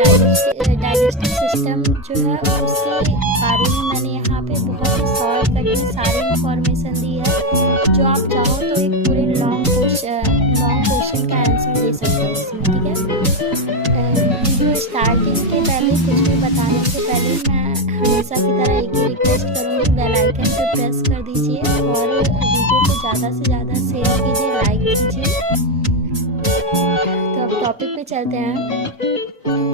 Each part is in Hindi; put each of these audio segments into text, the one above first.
डाइजेस्टिव सिस्टम जो है उसके बारे में मैंने यहाँ पे बहुत ही शॉर्टकट में सारी इंफॉर्मेशन दी है। जो आप चाहो तो एक पूरे लॉन्ग क्वेश्चन का आंसर दे सकते हो उसमें, ठीक है। वीडियो स्टार्टिंग के पहले कुछ भी बताने से पहले मैं हमेशा की तरह एक ही रिक्वेस्ट करूँगी, बेल आइकन पे प्रेस कर दीजिए और वीडियो को ज़्यादा से ज़्यादा शेयर कीजिए, लाइक कीजिए। तो अब टॉपिक पे चलते हैं।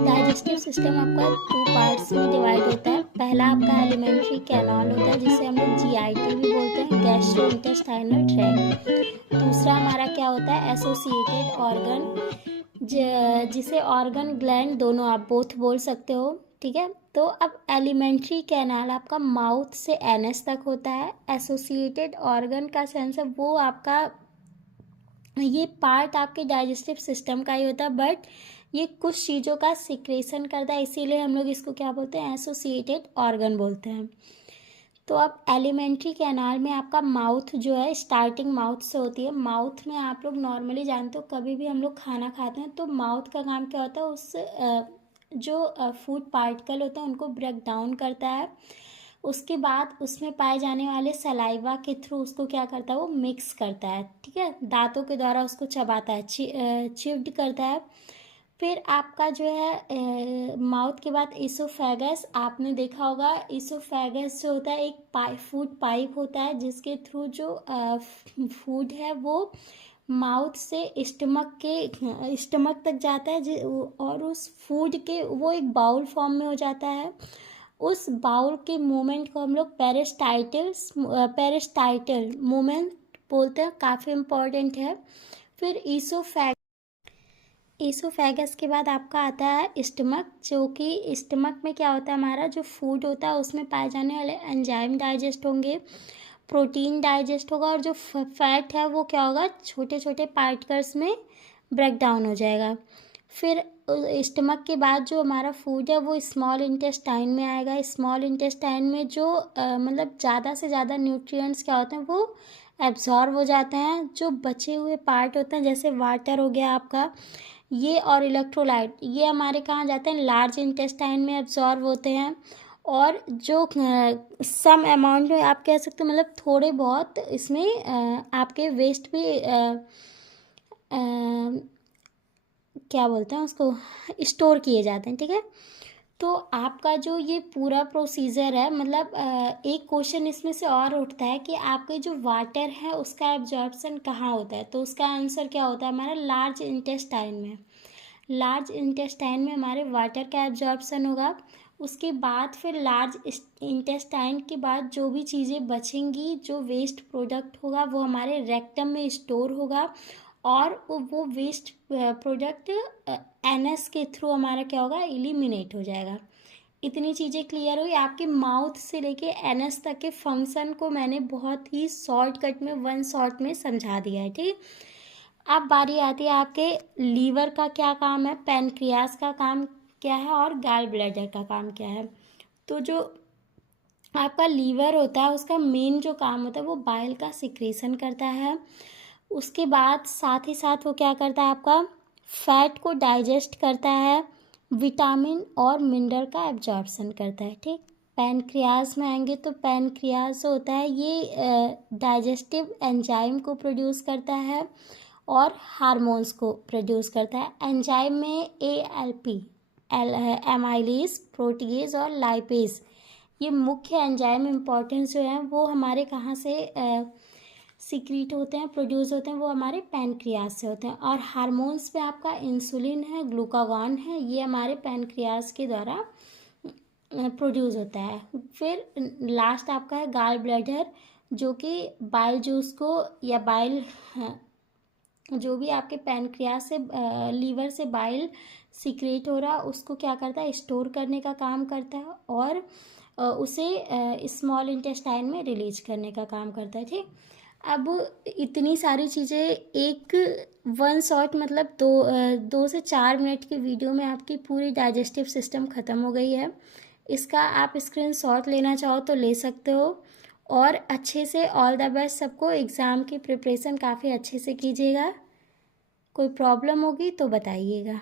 डाइजेस्टिव सिस्टम आपका 2 पार्ट्स में डिवाइड होता है। पहला आपका एलिमेंट्री कैनाल होता है जिसे हम लोग GIT भी बोलते हैं, गैस्ट्रोइंटेस्टाइनल ट्रैक्ट। दूसरा हमारा क्या होता है, एसोसिएटेड ऑर्गन, जिसे ऑर्गन ग्लैंड दोनों आप बोथ बोल सकते हो, ठीक है। तो अब एलिमेंट्री कैनाल आपका माउथ से एनस तक होता है। एसोसिएटेड ऑर्गन का सेंस है वो आपका, ये पार्ट आपके डाइजेस्टिव सिस्टम का ही होता है, बट ये कुछ चीज़ों का सिक्रेशन करता है, इसीलिए हम लोग इसको क्या बोलते हैं, एसोसिएटेड ऑर्गन बोलते हैं। तो अब एलिमेंट्री कैनाल में आपका माउथ जो है, स्टार्टिंग माउथ से होती है। माउथ में आप लोग नॉर्मली जानते हो, कभी भी हम लोग खाना खाते हैं तो माउथ का काम क्या होता है, उस जो फूड पार्टिकल होते हैं उनको ब्रेक डाउन करता है। उसके बाद उसमें पाए जाने वाले सलाइवा के थ्रू उसको क्या करता है, वो मिक्स करता है, ठीक है। दांतों के द्वारा उसको चबाता है, चिव्ड करता है। फिर आपका जो है माउथ के बाद इसोफेगस, आपने देखा होगा इसोफेगस जो होता है एक फूड पाइप होता है जिसके थ्रू जो फूड है वो माउथ से स्टमक तक जाता है, और उस फूड के वो एक बाउल फॉर्म में हो जाता है। उस बाउल के मूवमेंट को हम लोग पेरिस्टाइटल मूवमेंट बोलते हैं, काफ़ी इम्पोर्टेंट है। फिर ईसोफेगस के बाद आपका आता है स्टमक, जो कि स्टमक में क्या होता है, हमारा जो फूड होता है उसमें पाए जाने वाले एंजाइम डाइजेस्ट होंगे, प्रोटीन डाइजेस्ट होगा, और जो फैट है वो क्या होगा, छोटे छोटे पार्टिकल्स में ब्रेक डाउन हो जाएगा। फिर स्टमक के बाद जो हमारा फूड है वो स्मॉल इंटेस्टाइन में आएगा। स्मॉल इंटेस्टाइन में जो मतलब ज़्यादा से ज़्यादा न्यूट्रिएंट्स क्या होते हैं वो एब्जॉर्ब हो जाते हैं। जो बचे हुए पार्ट होते हैं जैसे वाटर हो गया आपका, ये और इलेक्ट्रोलाइट, ये हमारे कहाँ जाते हैं, लार्ज इंटेस्टाइन में एब्जॉर्ब होते हैं। और जो सम अमाउंट में आप कह सकते हो, मतलब थोड़े बहुत इसमें आपके वेस्ट भी क्या बोलते हैं उसको, स्टोर किए जाते हैं, ठीक है। तो आपका जो ये पूरा प्रोसीजर है, मतलब एक क्वेश्चन इसमें से और उठता है कि आपके जो वाटर है उसका एब्जॉर्प्शन कहाँ होता है, तो उसका आंसर क्या होता है हमारा, लार्ज इंटेस्टाइन में। लार्ज इंटेस्टाइन में हमारे वाटर का एब्जॉर्प्शन होगा। उसके बाद फिर लार्ज इंटेस्टाइन के बाद जो भी चीज़ें बचेंगी, जो वेस्ट प्रोडक्ट होगा वो हमारे रेक्टम में स्टोर होगा, और वो वेस्ट प्रोडक्ट एनएस के थ्रू हमारा क्या होगा, एलिमिनेट हो जाएगा। इतनी चीज़ें क्लियर हुई। आपके माउथ से लेके एनएस तक के फंक्शन को मैंने बहुत ही शॉर्टकट में 1 शॉट में समझा दिया है, ठीक। अब बारी आती है आपके लीवर का क्या काम है, पैनक्रियास का काम क्या है, और गॉल ब्लैडर का काम क्या है। तो जो आपका लीवर होता है उसका मेन जो काम होता है वो बाइल का सिक्रेशन करता है। उसके बाद साथ ही साथ वो क्या करता है, आपका फैट को डाइजेस्ट करता है, विटामिन और मिनरल का एब्जॉर्प्शन करता है, ठीक। पैनक्रियाज में आएंगे तो पैनक्रियाज होता है ये डाइजेस्टिव एंजाइम को प्रोड्यूस करता है और हार्मोन्स को प्रोड्यूस करता है। एंजाइम में ALP, एमाइलेज, प्रोटीएज और लाइपेज, ये मुख्य एंजाइम इम्पॉर्टेंस जो हैं वो हमारे कहाँ से सीक्रेट होते हैं, प्रोड्यूस होते हैं, वो हमारे पैनक्रियाज से होते हैं। और हार्मोन्स पे आपका इंसुलिन है, ग्लूकागॉन है, ये हमारे पैनक्रियाज के द्वारा प्रोड्यूस होता है। फिर लास्ट आपका है गॉल ब्लैडर, जो कि बाइल जूस को या बाइल जो भी आपके पैनक्रियाज से लीवर से बाइल सीक्रेट हो रहा उसको क्या करता है, स्टोर करने का काम करता है, और उसे स्मॉल इंटेस्टाइन में रिलीज करने का काम करता है, ठीक। अब इतनी सारी चीज़ें एक 1 शॉट, मतलब 2 से 4 मिनट की वीडियो में आपकी पूरी डाइजेस्टिव सिस्टम ख़त्म हो गई है। इसका आप स्क्रीनशॉट लेना चाहो तो ले सकते हो। और अच्छे से ऑल द बेस्ट सबको, एग्ज़ाम की प्रिपरेशन काफ़ी अच्छे से कीजिएगा। कोई प्रॉब्लम होगी तो बताइएगा।